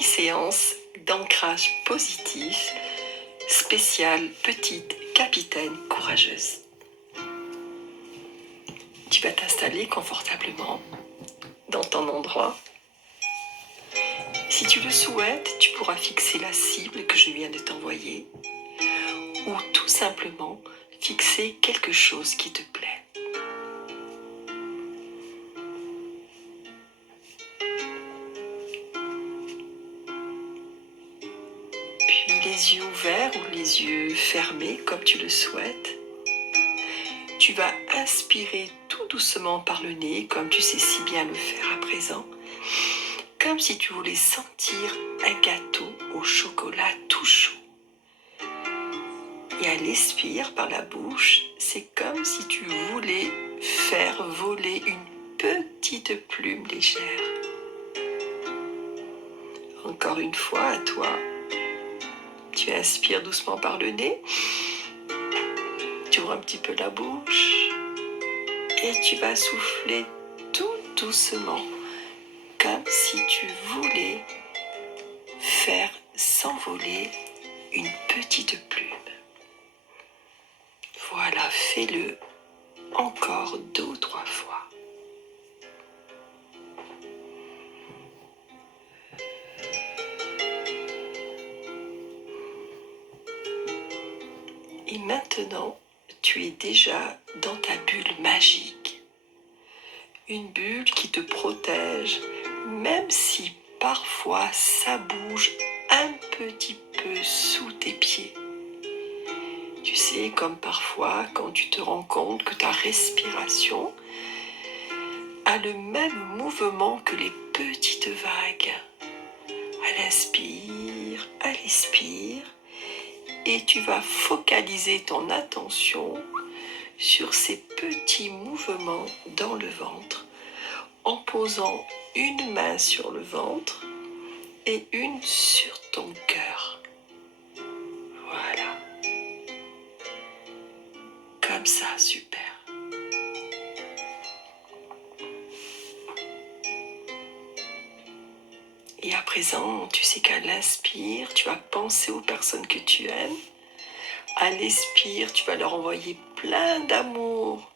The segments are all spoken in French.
mini-séance d'ancrage positif spéciale petite capitaine courageuse. Tu vas t'installer confortablement dans ton endroit. Si tu le souhaites, tu pourras fixer la cible que je viens de t'envoyer ou tout simplement fixer quelque chose qui te plaît. Puis les yeux ouverts ou les yeux fermés comme tu le souhaites. Tu vas inspirer tout doucement par le nez comme tu sais si bien le faire à présent. Comme si tu voulais sentir un gâteau au chocolat tout chaud. Et à l'expire par la bouche, c'est comme si tu voulais faire voler une petite plume légère. Encore une fois, à toi. Tu inspires doucement par le nez. Tu ouvres un petit peu la bouche. Et tu vas souffler tout doucement. Comme si tu voulais faire s'envoler une petite plume. Voilà, fais-le encore 2 ou 3 fois. Et maintenant, tu es déjà dans ta bulle magique. Une bulle qui te protège, même si parfois ça bouge un petit peu sous tes pieds. Tu sais, comme parfois quand tu te rends compte que ta respiration a le même mouvement que les petites vagues. À l'inspire, à l'expire, et tu vas focaliser ton attention sur ces petits mouvements dans le ventre en posant une main sur le ventre et une sur ton cœur. Voilà. Comme ça, super. Et à présent, tu sais qu'à l'inspire, tu vas penser aux personnes que tu aimes. À l'expire, tu vas leur envoyer plein d'amour.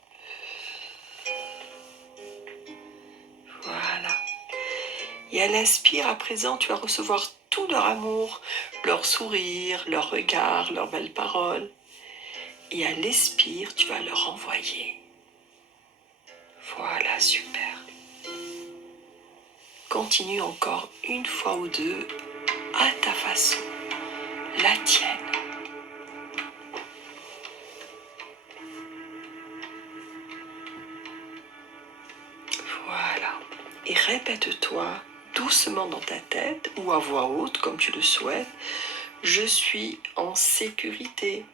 Voilà. Et à l'inspire, à présent, tu vas recevoir tout leur amour, leur sourire, leur regard, leurs belles paroles. Et à l'expire, tu vas leur envoyer. Voilà, super. Continue encore une fois ou deux à ta façon, la tienne. Voilà. Et répète-toi doucement dans ta tête ou à voix haute comme tu le souhaites. Je suis en sécurité.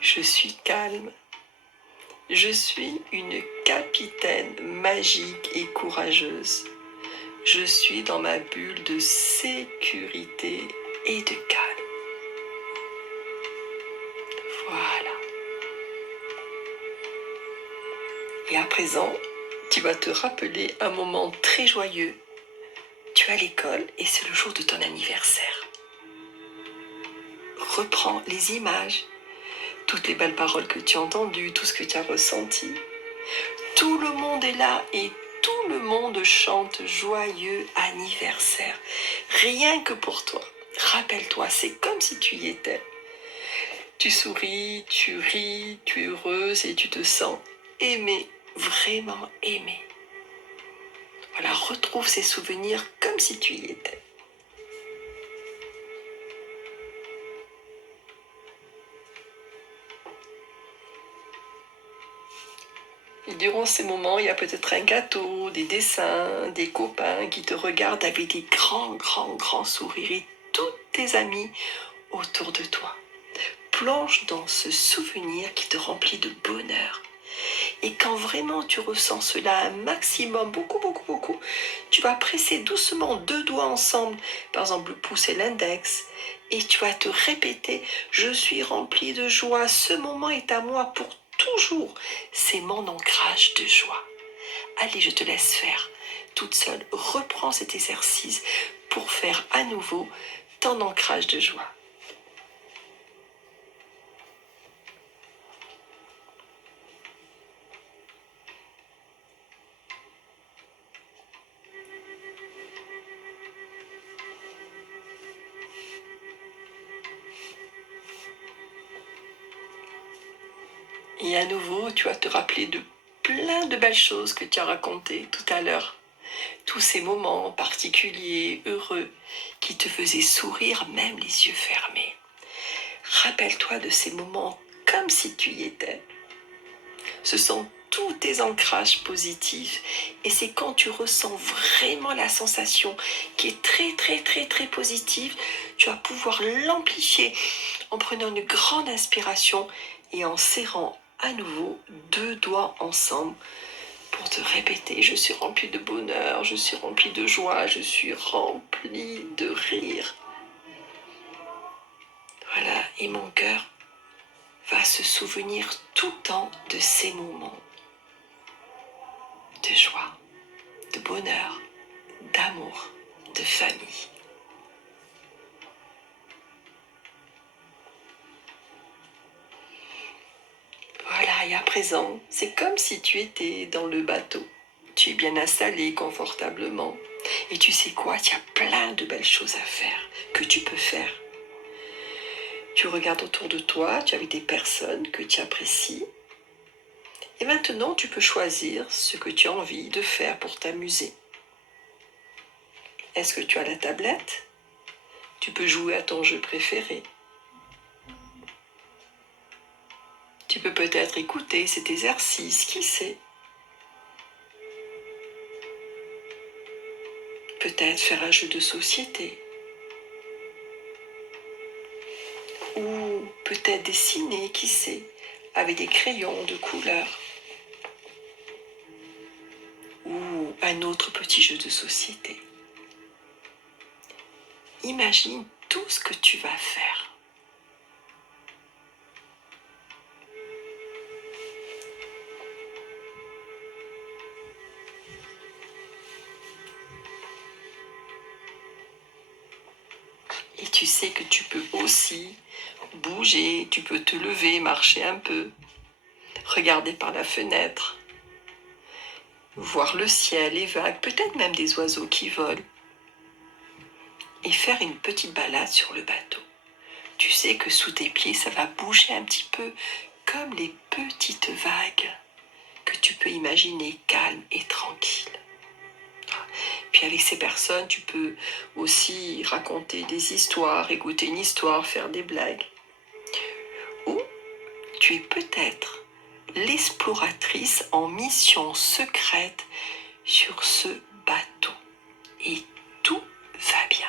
Je suis calme. Je suis une capitaine magique et courageuse. Je suis dans ma bulle de sécurité et de calme. Voilà. Et à présent, tu vas te rappeler un moment très joyeux. Tu es à l'école et c'est le jour de ton anniversaire. Reprends les images, toutes les belles paroles que tu as entendues, tout ce que tu as ressenti. Tout le monde est là et tout le monde chante joyeux anniversaire. Rien que pour toi. Rappelle-toi, c'est comme si tu y étais. Tu souris, tu ris, tu es heureuse et tu te sens aimée, vraiment aimée. Voilà, retrouve ces souvenirs comme si tu y étais. Et durant ces moments, il y a peut-être un gâteau, des dessins, des copains qui te regardent avec des grands sourires et tous tes amis autour de toi. Plonge dans ce souvenir qui te remplit de bonheur. Et quand vraiment tu ressens cela un maximum, beaucoup, tu vas presser doucement 2 doigts ensemble, par exemple le pouce et l'index, et tu vas te répéter, je suis rempli de joie, ce moment est à moi pour toujours, c'est mon ancrage de joie. Allez, je te laisse faire toute seule, reprends cet exercice pour faire à nouveau ton ancrage de joie. Et à nouveau, tu vas te rappeler de plein de belles choses que tu as racontées tout à l'heure. Tous ces moments particuliers, heureux, qui te faisaient sourire même les yeux fermés. Rappelle-toi de ces moments comme si tu y étais. Ce sont tous tes ancrages positifs et c'est quand tu ressens vraiment la sensation qui est très positive, tu vas pouvoir l'amplifier en prenant une grande inspiration et en serrant à nouveau 2 doigts ensemble pour te répéter: je suis rempli de bonheur, je suis rempli de joie, je suis rempli de rire. Voilà, et mon cœur va se souvenir tout le temps de ces moments de joie, de bonheur, d'amour, de famille. Voilà, et à présent, c'est comme si tu étais dans le bateau. Tu es bien installé confortablement. Et tu sais quoi, il y a plein de belles choses à faire, que tu peux faire. Tu regardes autour de toi, tu as des personnes que tu apprécies. Et maintenant, tu peux choisir ce que tu as envie de faire pour t'amuser. Est-ce que tu as la tablette? Tu peux jouer à ton jeu préféré. Tu peux peut-être écouter cet exercice, qui sait? Peut-être faire un jeu de société. Ou peut-être dessiner, qui sait, avec des crayons de couleur. Ou un autre petit jeu de société. Imagine tout ce que tu vas faire. Et tu sais que tu peux aussi bouger, tu peux te lever, marcher un peu, regarder par la fenêtre, voir le ciel, les vagues, peut-être même des oiseaux qui volent, et faire une petite balade sur le bateau. Tu sais que sous tes pieds, ça va bouger un petit peu comme les petites vagues que tu peux imaginer calmes et tranquilles. Puis avec ces personnes, tu peux aussi raconter des histoires, écouter une histoire, faire des blagues. Ou tu es peut-être l'exploratrice en mission secrète sur ce bateau. Et tout va bien.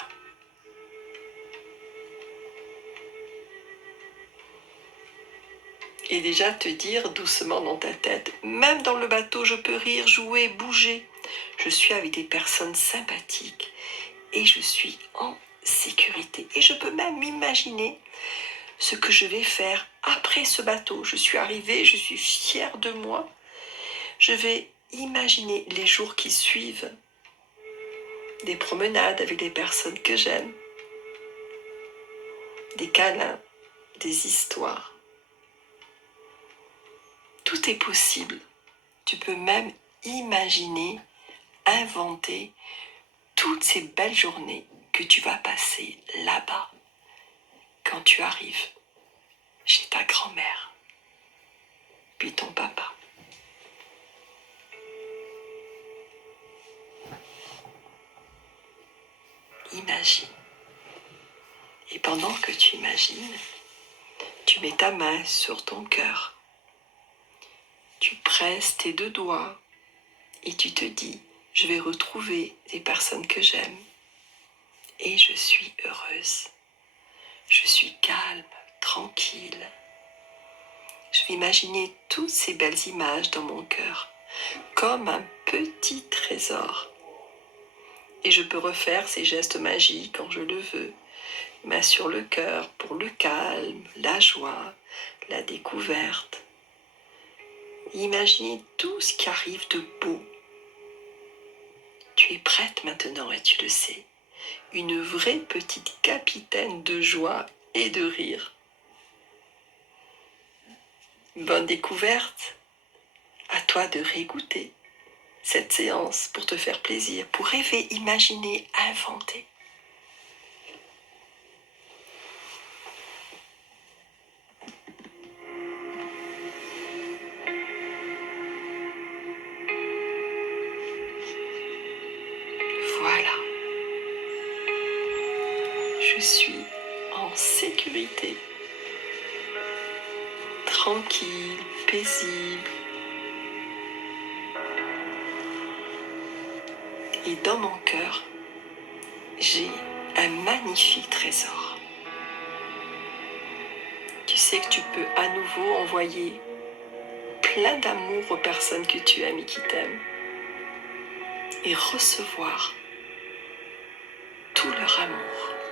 Et déjà te dire doucement dans ta tête, même dans le bateau, je peux rire, jouer, bouger. Je suis avec des personnes sympathiques et je suis en sécurité. Et je peux même m'imaginer ce que je vais faire après ce bateau. Je suis arrivée, je suis fière de moi. Je vais imaginer les jours qui suivent, des promenades avec des personnes que j'aime, des câlins, des histoires. Tout est possible. Tu peux même imaginer, inventer toutes ces belles journées que tu vas passer là-bas quand tu arrives chez ta grand-mère, puis ton papa. Imagine. Et pendant que tu imagines, tu mets ta main sur ton cœur. Tu presses tes 2 doigts et tu te dis, je vais retrouver des personnes que j'aime et je suis heureuse. Je suis calme, tranquille. Je vais imaginer toutes ces belles images dans mon cœur, comme un petit trésor. Et je peux refaire ces gestes magiques quand je le veux. Main sur le cœur pour le calme, la joie, la découverte. Imaginez tout ce qui arrive de beau. Tu es prête maintenant et tu le sais. une vraie petite capitaine de joie et de rire. Bonne découverte, à toi de réécouter cette séance pour te faire plaisir, pour rêver, imaginer, inventer. Voilà. Je suis en sécurité, tranquille, paisible. Et dans mon cœur, j'ai un magnifique trésor. Tu sais que tu peux à nouveau envoyer plein d'amour aux personnes que tu aimes et qui t'aiment et recevoir tout leur amour.